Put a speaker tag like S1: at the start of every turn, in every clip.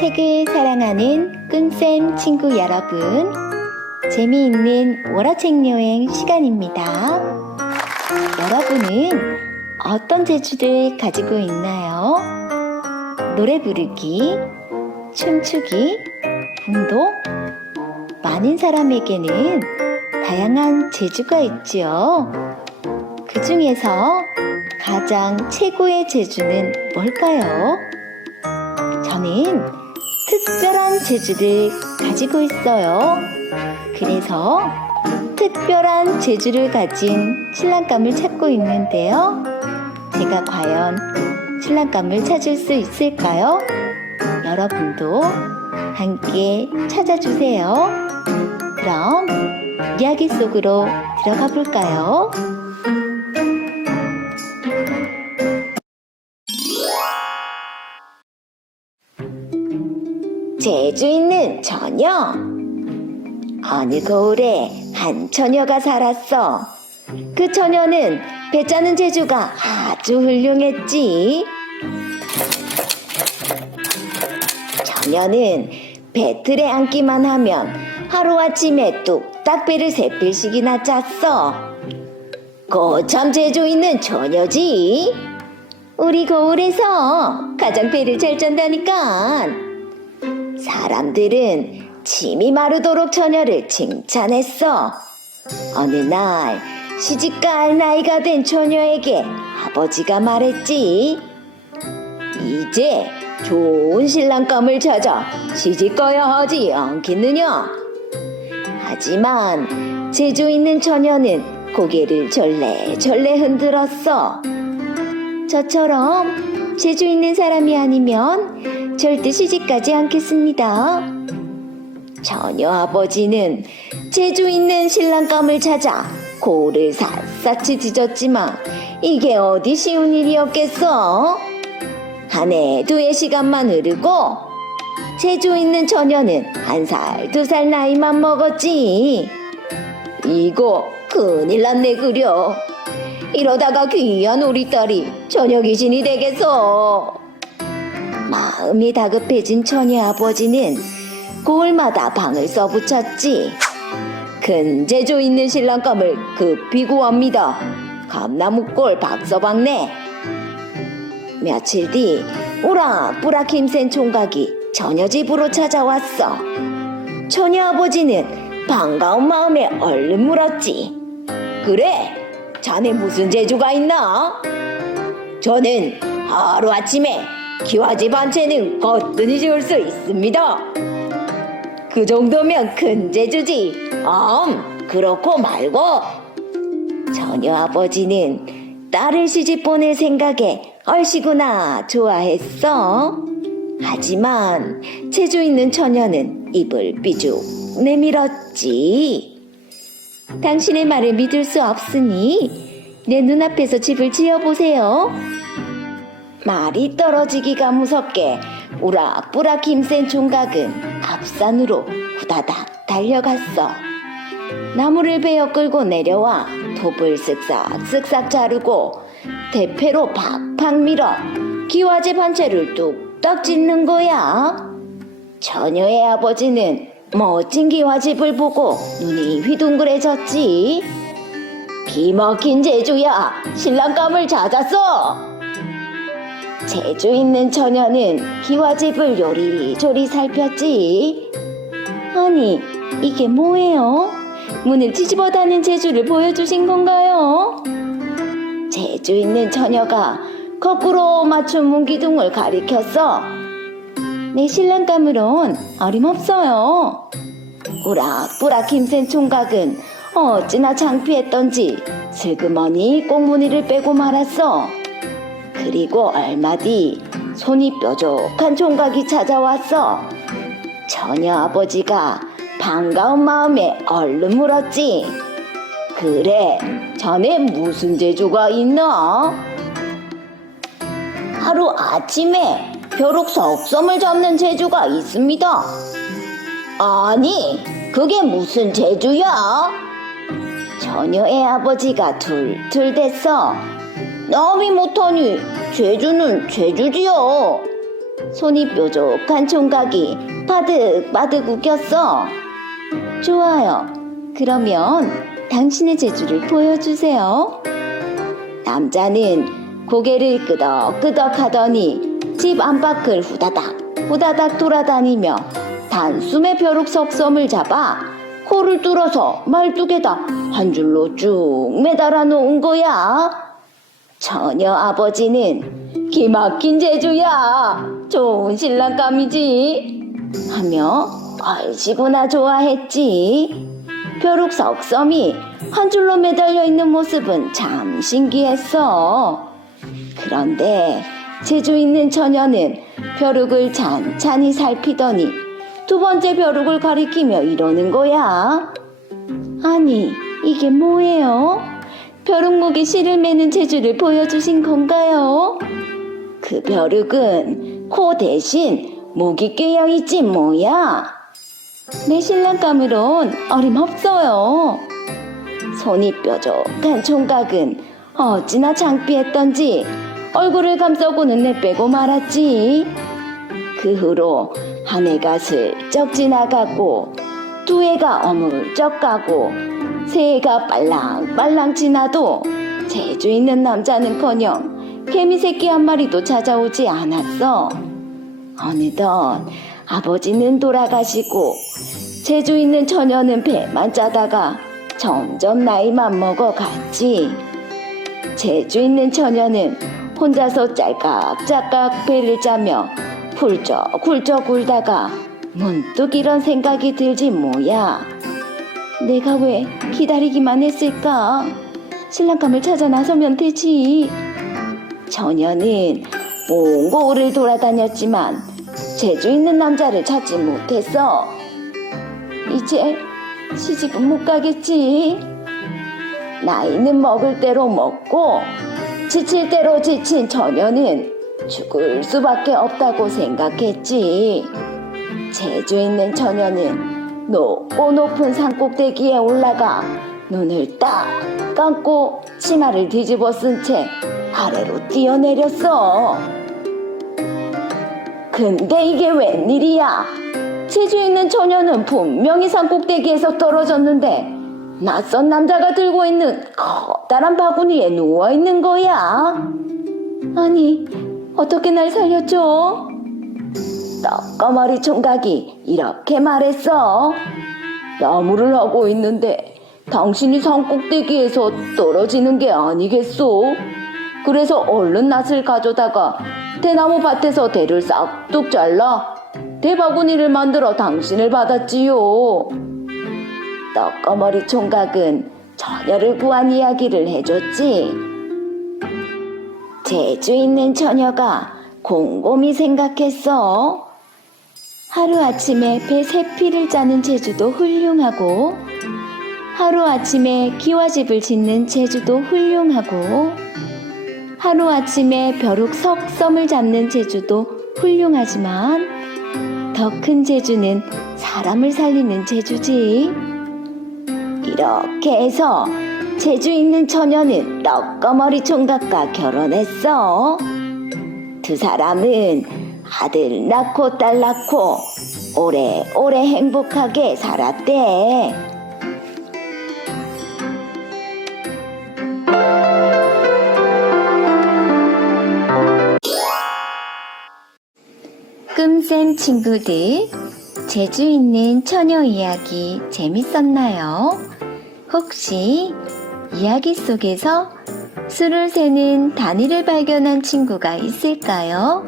S1: 책을 사랑하는 꾼쌤 친구 여러분, 재미있는 월화책 여행 시간입니다. 여러분은 어떤 재주를 가지고 있나요? 노래 부르기, 춤추기, 운동? 많은 사람에게는 다양한 재주가 있지요. 그 중에서 가장 최고의 재주는 뭘까요? 저는 특별한 재주를 가지고 있어요. 그래서 특별한 재주를 가진 신랑감을 찾고 있는데요. 제가 과연 신랑감을 찾을 수 있을까요? 여러분도 함께 찾아주세요. 그럼 이야기 속으로 들어가 볼까요? 재주 있는 처녀. 어느 거울에 한 처녀가 살았어. 그 처녀는 배 짜는 재주가 아주 훌륭했지. 처녀는 배틀에 앉기만 하면 하루아침에 뚝딱 배를 세 필씩이나 짰어. 거참 재주 있는 처녀지. 우리 거울에서 가장 배를 잘 짠다니까. 사람들은 침이 마르도록 처녀를 칭찬했어. 어느 날 시집갈 나이가 된 처녀에게 아버지가 말했지. 이제 좋은 신랑감을 찾아 시집가야 하지 않겠느냐? 하지만 재주 있는 처녀는 고개를 절레절레 흔들었어. 저처럼 재주 있는 사람이 아니면 절대 시집가지 않겠습니다. 처녀 아버지는 재주 있는 신랑감을 찾아 고를 샅샅이 뒤졌지만 이게 어디 쉬운 일이었겠어? 한 해, 두 해 시간만 흐르고 재주 있는 처녀는 한 살, 두 살 나이만 먹었지. 이거 큰일 났네 그려. 이러다가 귀한 우리 딸이 처녀 귀신이 되겠어. 마음이 다급해진 처녀 아버지는 고을마다 방을 써붙였지. 큰 재주 있는 신랑감을 급히 구합니다. 감나무골 박서방네. 며칠 뒤 우락부락 힘센 총각이 처녀 집으로 찾아왔어. 처녀 아버지는 반가운 마음에 얼른 물었지. 그래, 자네 무슨 재주가 있나? 저는 하루아침에 기와집 한 채는 거뜬히 지을 수 있습니다. 그 정도면 큰 재주지. 엄, 그렇고 말고. 처녀 아버지는 딸을 시집 보낼 생각에 얼씨구나 좋아했어. 하지만 재주 있는 처녀는 입을 삐죽 내밀었지. 당신의 말을 믿을 수 없으니 내 눈앞에서 집을 지어보세요. 말이 떨어지기가 무섭게 우락부락 힘센 총각은 앞산으로 후다닥 달려갔어. 나무를 베어 끌고 내려와 톱을 쓱싹 쓱싹 자르고 대패로 팍팍 밀어 기와집 한 채를 뚝딱 짓는 거야. 처녀의 아버지는 멋진 기와집을 보고 눈이 휘둥그레졌지. 기막힌 재주야, 신랑감을 찾았어. 재주 있는 처녀는 기와집을 요리조리 살폈지. 아니, 이게 뭐예요? 문을 뒤집어 다는 재주를 보여주신 건가요? 재주 있는 처녀가 거꾸로 맞춘 문기둥을 가리켰어. 내 신랑감으론 어림없어요. 꾸락꾸락 힘센 총각은 어찌나 창피했던지 슬그머니 꽁무니를 빼고 말았어. 그리고 얼마 뒤 손이 뾰족한 총각이 찾아왔어. 처녀 아버지가 반가운 마음에 얼른 물었지. 그래, 자네 무슨 재주가 있나? 하루 아침에 벼룩 석섬을 잡는 재주가 있습니다. 아니, 그게 무슨 재주야? 처녀의 아버지가 툴툴 댔어. 남이 못하니 재주는 재주지요. 손이 뾰족한 총각이 바득바득 웃겼어. 좋아요. 그러면 당신의 재주를 보여주세요. 남자는 고개를 끄덕끄덕 하더니 집 안팎을 후다닥 후다닥 돌아다니며 단숨에 벼룩 석섬을 잡아 코를 뚫어서 말뚝에다 한 줄로 쭉 매달아 놓은 거야. 처녀 아버지는 기막힌 재주야. 좋은 신랑감이지. 하며 얼씨구나 좋아했지. 벼룩 석섬이 한 줄로 매달려 있는 모습은 참 신기했어. 그런데 재주 있는 처녀는 벼룩을 찬찬히 살피더니 두 번째 벼룩을 가리키며 이러는 거야. 아니, 이게 뭐예요? 벼룩목에 실을 매는 재주를 보여주신 건가요? 그 벼룩은 코 대신 목이 꿰어 있지 뭐야. 내 신랑감으론 어림없어요. 손이 뾰족한 총각은 어찌나 창피했던지 얼굴을 감싸고는 내빼고 말았지. 그 후로 한 해가 슬쩍 지나가고 두 해가 어물쩍 가고 세 해가 빨랑빨랑 지나도 재주 있는 남자는커녕 개미 새끼 한 마리도 찾아오지 않았어. 어느덧 아버지는 돌아가시고 재주 있는 처녀는 배만 짜다가 점점 나이만 먹어 갔지. 재주 있는 처녀는 혼자서 짤깍짤깍 배를 짜며 훌쩍훌쩍 울다가 문득 이런 생각이 들지 뭐야. 내가 왜 기다리기만 했을까? 신랑감을 찾아 나서면 되지. 처녀는 온 고을을 돌아다녔지만 재주 있는 남자를 찾지 못했어. 이제 시집은 못 가겠지. 나이는 먹을 대로 먹고 지칠 대로 지친 처녀는 죽을 수밖에 없다고 생각했지. 재주 있는 처녀는 높고 높은 산 꼭대기에 올라가 눈을 딱 감고 치마를 뒤집어 쓴 채 아래로 뛰어내렸어. 근데 이게 웬일이야? 재주 있는 처녀는 분명히 산 꼭대기에서 떨어졌는데 낯선 남자가 들고 있는 커 다란 바구니에 누워 있는 거야. 아니, 어떻게 날 살렸죠? 떡거머리 총각이 이렇게 말했어. 나무를 하고 있는데 당신이 산꼭대기에서 떨어지는 게 아니겠소? 그래서 얼른 낫을 가져다가 대나무 밭에서 대를 싹둑 잘라 대바구니를 만들어 당신을 받았지요. 떡거머리 총각은 처녀를 구한 이야기를 해줬지. 재주 있는 처녀가 곰곰이 생각했어. 하루아침에 배 세 피를 짜는 재주도 훌륭하고, 하루아침에 기와집을 짓는 재주도 훌륭하고, 하루아침에 벼룩 석섬을 잡는 재주도 훌륭하지만, 더큰 재주는 사람을 살리는 재주지. 이렇게 해서 재주 있는 처녀는 떡거머리 총각과 결혼했어. 두 사람은 아들 낳고 딸 낳고 오래오래 행복하게 살았대. 끔쌤 친구들, 재주 있는 처녀 이야기 재밌었나요? 혹시 이야기 속에서 술을 세는 단위를 발견한 친구가 있을까요?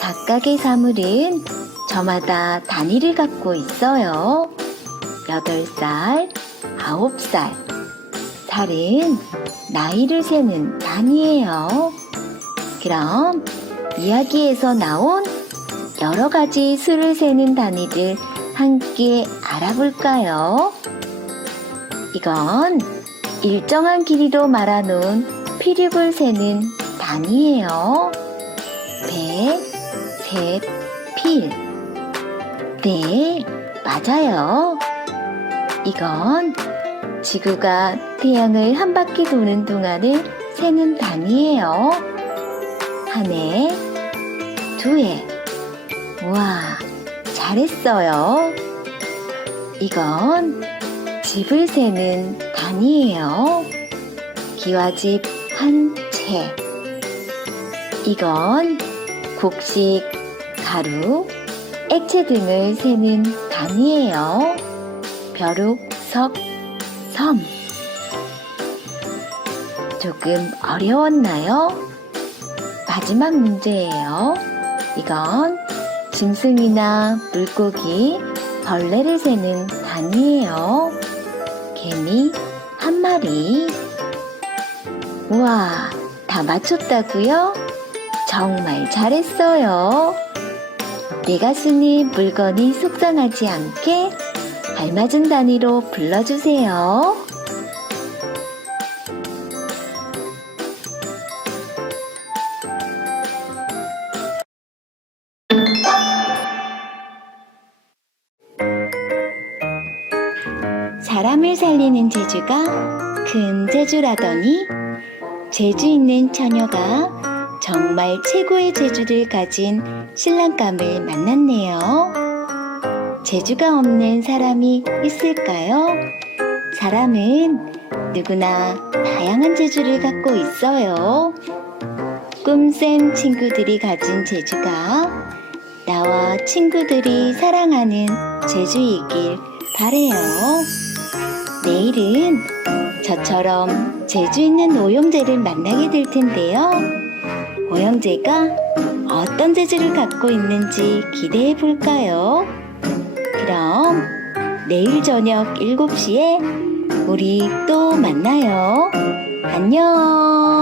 S1: 각각의 사물은 저마다 단위를 갖고 있어요. 8살, 9살. 살은 나이를 세는 단위예요. 그럼 이야기에서 나온 여러 가지 수를 세는 단위를 함께 알아볼까요? 이건 일정한 길이로 말아놓은 피륙을 세는 단위예요. 백, 셋, 필. 네, 맞아요. 이건 지구가 태양을 한 바퀴 도는 동안을 세는 단위예요. 한 해, 두 해. 우와, 잘했어요. 이건 집을 세는 단위예요. 기와집 한 채. 이건 곡식, 가루, 액체 등을 세는 단위예요. 벼룩, 석, 섬. 조금 어려웠나요? 마지막 문제예요. 이건 짐승이나 물고기, 벌레를 세는 단위예요. 개미 한 마리. 우와, 다 맞췄다고요? 정말 잘했어요. 내가 쓰는 물건이 속상하지 않게 알맞은 단위로 불러주세요. 사람을 살리는 재주가 큰 재주라더니 재주 있는 처녀가 정말 최고의 재주를 가진 신랑감을 만났네요. 재주가 없는 사람이 있을까요? 사람은 누구나 다양한 재주를 갖고 있어요. 꿈쌤 친구들이 가진 재주가 나와 친구들이 사랑하는 재주이길 바래요. 내일은 저처럼 재주 있는 오영재를 만나게 될 텐데요. 오영재가 어떤 재주를 갖고 있는지 기대해 볼까요? 그럼 내일 저녁 7시에 우리 또 만나요. 안녕.